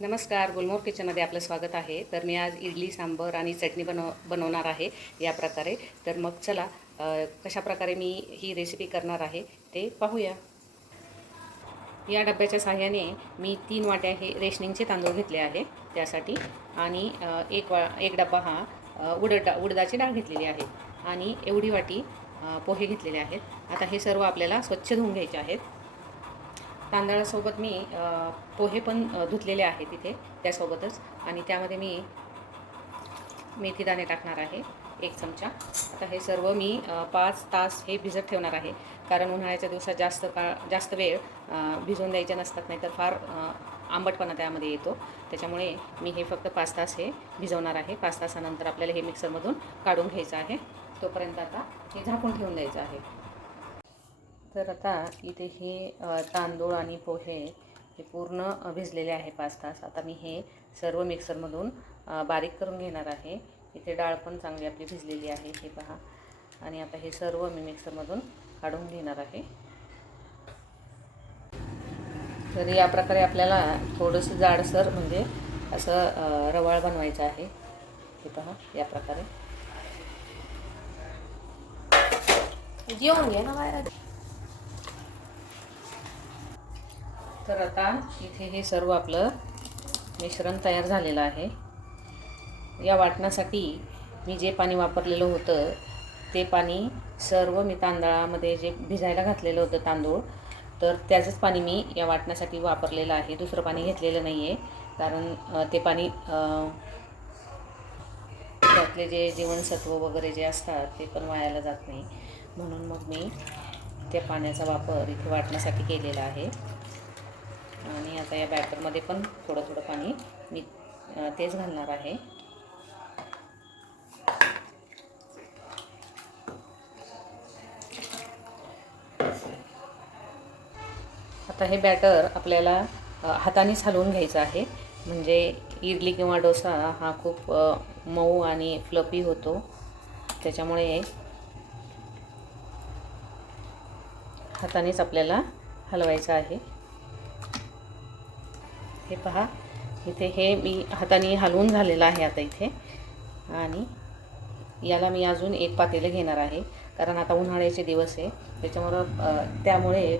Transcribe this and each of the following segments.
नमस्कार गुलमोर किचनमध्ये आपलं स्वागत आहे. तर मी आज इडली सांबर आणि चटणी बनव बनवणार आहे या प्रकारे. तर मग चला कशाप्रकारे कशा प्रकारे मी ही रेसिपी करणार आहे ते पाहूया. या डब्याच्या साह्याने मी तीन वाट्या हे रेशनिंगचे तांदूळ घेतले आहे त्यासाठी आणि एक वा एक डब्बा हा अ, डा उडदाची डाळ घेतलेली आहे आणि एवढी वाटी पोहे घेतलेले आहेत. आता हे सर्व आपल्याला स्वच्छ धुवून घ्यायचे आहेत. तांदळासोबत मी पोहे पण धुतलेले आहे तिथे त्यासोबतच. आणि त्यामध्ये मी मेथी दाणे टाकणार आहे एक चमचा. आता हे सर्व मी पाच तास हे भिजत ठेवणार आहे. कारण उन्हाळ्याच्या दिवसात जास्त काळ जास्त वेळ भिजवून द्यायचे नसतात नाही तर फार आंबटपणा त्यामध्ये येतो. त्याच्यामुळे मी हे फक्त पाच तास हे भिजवणार आहे. पाच तासानंतर आपल्याला हे मिक्सरमधून काढून घ्यायचं आहे. तोपर्यंत आता हे झाकून ठेवून द्यायचं आहे. तर आता इथे हे तांदूळ आणि पोहे हे पूर्ण भिजलेले आहे पाच तास. आता मी हे सर्व मिक्सरमधून बारीक करून घेणार आहे. इथे डाळ पण चांगली आपली भिजलेली आहे हे पहा. आणि आता हे सर्व मी मिक्सरमधून काढून घेणार आहे. तर या प्रकारे आपल्याला थोडंसं जाडसर म्हणजे असं रवाळ बनवायचं आहे. हे पहा या प्रकारे. जेवण घे ना बाहेर तर आता इथे हे सर्व आपलं मिश्रण तयार झालेलं आहे. या वाटण्यासाठी मी जे पाणी वापरलेलं होतं ते पाणी सर्व मी तांदळामध्ये जे भिजायला घातलेलं होतं तांदूळ तर त्याचंच पाणी मी या वाटण्यासाठी वापरलेलं आहे. दुसरं पाणी घेतलेलं नाही आहे कारण ते पाणी त्यातले जे जीवनसत्व वगैरे जे असतात ते पण वायाला जात नाही. म्हणून मग मी त्या पाण्याचा वापर इथे वाटण्यासाठी केलेला आहे. आणि आता या बॅटरमध्ये पण थोडं थोडं पाणी मी तेच घालणार आहे. आता हे बॅटर आपल्याला हातानेच हलवून घ्यायचं आहे. म्हणजे इडली किंवा डोसा हा खूप मऊ आणि फ्लपी होतो. त्याच्यामुळे हातानेच आपल्याला हलवायचं आहे. हे पहा. इथे हे मी हाताने हलवून झालेलं आहे आता इथे. आणि याला मी अजून एक पातेलं घेणार आहे. कारण आता उन्हाळ्याचे दिवस आहे. त्याच्यामुळं त्यामुळे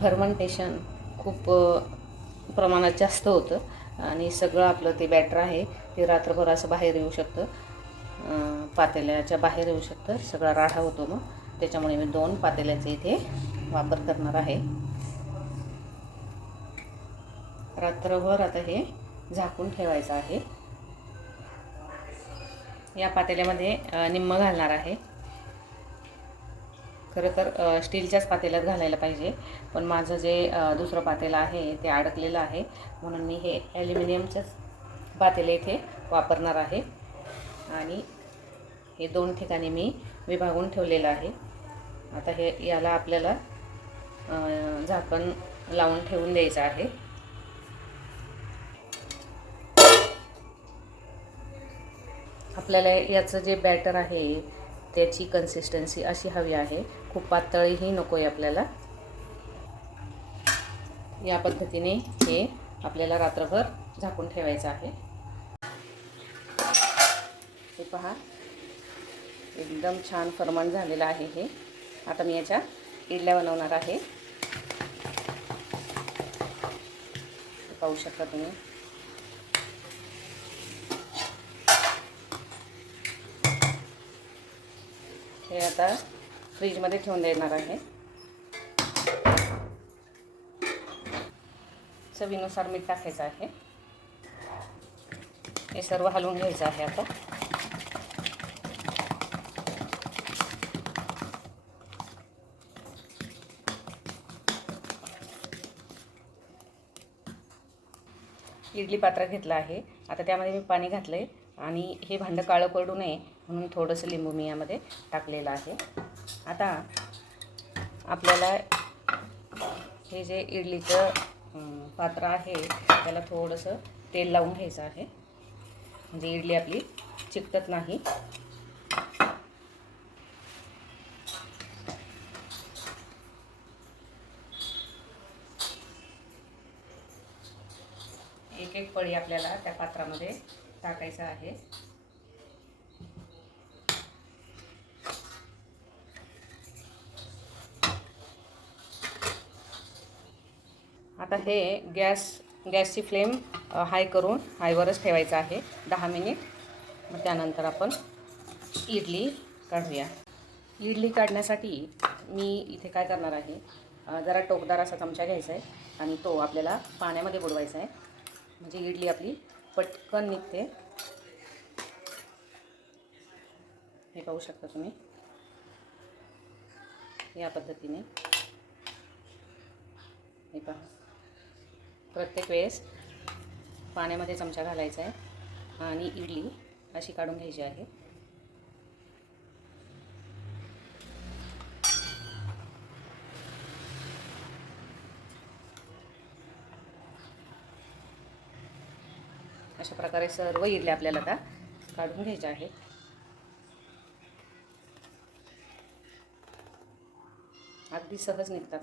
फर्मंटेशन खूप प्रमाणात जास्त होतं. आणि सगळं आपलं ते बॅटर आहे. ते रात्रभर असं बाहेर येऊ शकतं. पातेल्याच्या बाहेर येऊ शकतं. सगळा राढा होतो मग. त्याच्यामुळे मी दोन पातेल्याचे इथे वापर करणार आहे. रात्रभर आता हे झाकून ठेवायचं आहे. या पातेल्यामध्ये निम्म घालणार आहे. खरं तर स्टीलच्याच पातेल्यात घालायला पाहिजे. पण माझं जे दुसरं पातेलं आहे ते अडकलेलं आहे. म्हणून मी हे ॲल्युमिनियमचंच पातेले इथे वापरणार आहे. आणि हे दोन ठिकाणी मी विभागून ठेवलेलं आहे. आता हे याला आपल्याला झाकण लावून ठेवून द्यायचं आहे. आपल्याला याचं जे बॅटर आहे त्याची कन्सिस्टन्सी अशी हवी आहे. खूप पातळीही नको आहे आपल्याला. या पद्धतीने हे आपल्याला रात्रभर झाकून ठेवायचं आहे. हे पहा. एकदम छान फरमण झालेलं आहे हे. आता मी याच्या इडल्या बनवणार आहे. पाहू शकता तुम्ही. हे आता फ्रीजमध्ये ठेवून देणार आहे. चवीनुसार मीठ टाकायचं आहे. हे सर्व हलवून घ्यायचं आहे आता. इडली पात्र घेतलं आहे. आता त्यामध्ये मी पाणी घातलं आहे आणि हे भांडं काळं पडू नये म्हणून थोडंसं लिंबू मी यामध्ये टाकलेलं आहे. आता आपल्याला हे जे इडलीचं पात्र आहे त्याला थोडंसं तेल लावून घ्यायचं आहे. म्हणजे इडली आपली चिकटत नाही. एक एक पळी आपल्याला त्या पात्रामध्ये टाकायचं आहे. आता हे गॅस गॅसची फ्लेम हाय करून हायवरच ठेवायचं आहे. दहा मिनिट. मग त्यानंतर आपण इडली काढूया. इडली काढण्यासाठी मी इथे काय करणार आहे जरा टोकदार असा चमचा घ्यायचा आहे आणि तो आपल्याला पाण्यामध्ये बुडवायचा आहे. म्हणजे इडली आपली पटकन निघते. हे पाहू शकता तुम्ही. या पद्धतीने. हे पहा. प्रत्येक वेळेस पाण्यामध्ये चमचा घालायचा आहे आणि इडली अशी काढून घ्यायची आहे. अशा प्रकारे सर्व इडल्या आपल्याला आता काढून घ्यायच्या आहेत. अगदी सहज निघतात.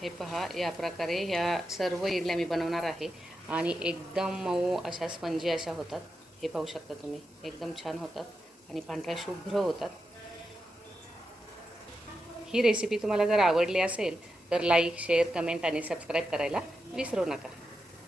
हे पहा या प्रकारे ह्या सर्व इडल्या मी बनवणार आहे आणि एकदम मऊ अशा स्पंजी अशा होतात. हे पाहू शकता तुम्ही. एकदम छान होतात आणि पांढऱ्या शुभ्र होतात. ही रेसिपी तुम्हाला जर आवडली असेल तर लाईक शेअर कमेंट आणि सबस्क्राईब करायला विसरू नका.